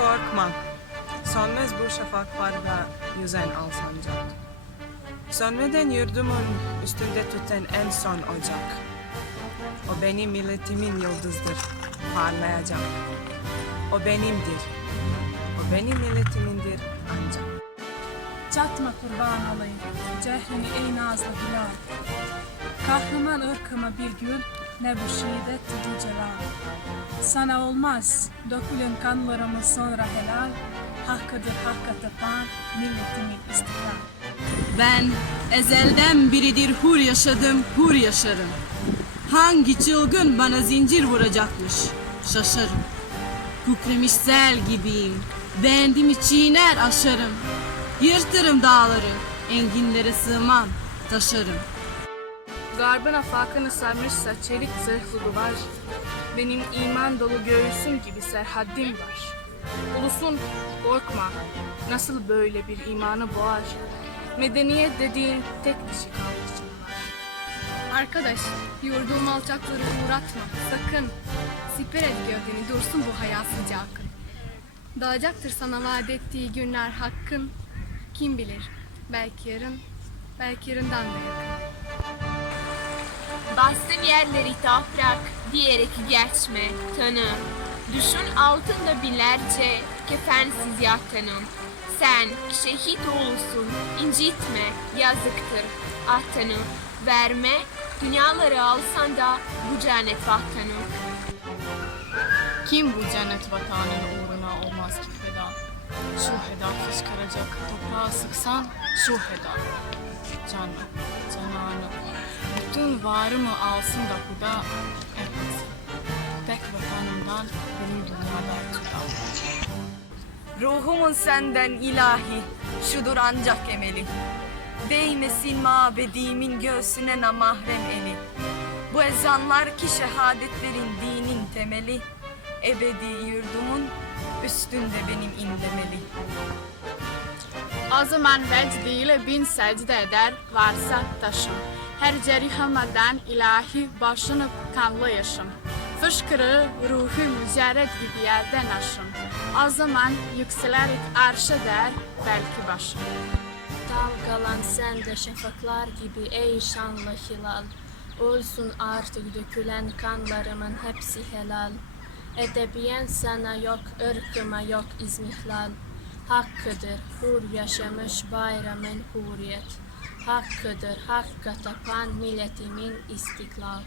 korkma. Sönmez bu şafaklarda yüzen al sancak. Sönmeden yurdumun üstünde tüten en son ocak. O benim milletimin yıldızdır, parlayacak. O benimdir, o benim milletimindir ancak. Çatma kurban olayım, cehrini ey nazlı hilal. Kahraman ırkıma bir gül, ne bu şiddet bu celal. Sana olmaz, dökülen kanlarımız sonra helal. Hakkıdır hakka tapan, milletimin istiklal. Ben ezelden biridir hur yaşadım, hur yaşarım. Hangi çılgın bana zincir vuracakmış, şaşarım. Kükremiş sel gibiyim, bendimi çiğner aşarım. Yırtırım dağları, enginlere sığmam, taşarım. Garbın afakını sarmışsa çelik zırhlı duvar, benim iman dolu göğsüm gibi serhaddim var. Ulusun korkma, nasıl böyle bir imanı boğar, medeniyet dediğin tek dişi kalmış var. Arkadaş, yurduğum alçakları uğratma, sakın. Siper et gövdeni, dursun bu hayasızca akın. Dağacaktır sana vaat ettiği günler hakkın. Kim bilir, belki yarın, belki yarından da yakın. Bastın yerleri toprak diyerek geçme tanım. Düşün altında binlerce kefensiz yatanım. Sen şehit olursun, incitme, yazıktır ah. Verme, dünyaları alsan da bu cennet vatanım. Kim bu cennet vatanının uğruna olmaz ki feda? Şu heda fışkıracak toprağa sıksan şu heda. Canı, cananı, bütün varımı alsın da huda evet. Tek vatanımdan benim dünyada cüda. Ruhumun senden ilahi, şudur ancak emeli. Değmesin mabedimin göğsüne namahrem eli. Bu ezanlar ki şehadetlerin dinin temeli. Ebedi yurdumun üstünde benim indemeli. O zaman vecdiyle bin secde eder varsa taşım. Her cerihamadan ilahi başını kanlı yaşım. Fışkırığı ruhu mücerred gibi yerden aşım. O zaman yükselerek arşa der belki başım. Dalgalan sen de şafaklar gibi ey şanlı hilal. Olsun artık dökülen kanlarımın hepsi helal. Edebiyen sana yok, ırkıma yok izmihlal. Hakkıdır hur yaşamış bayramın huriyet. Hakkıdır hakka tapan milletimin istiklal.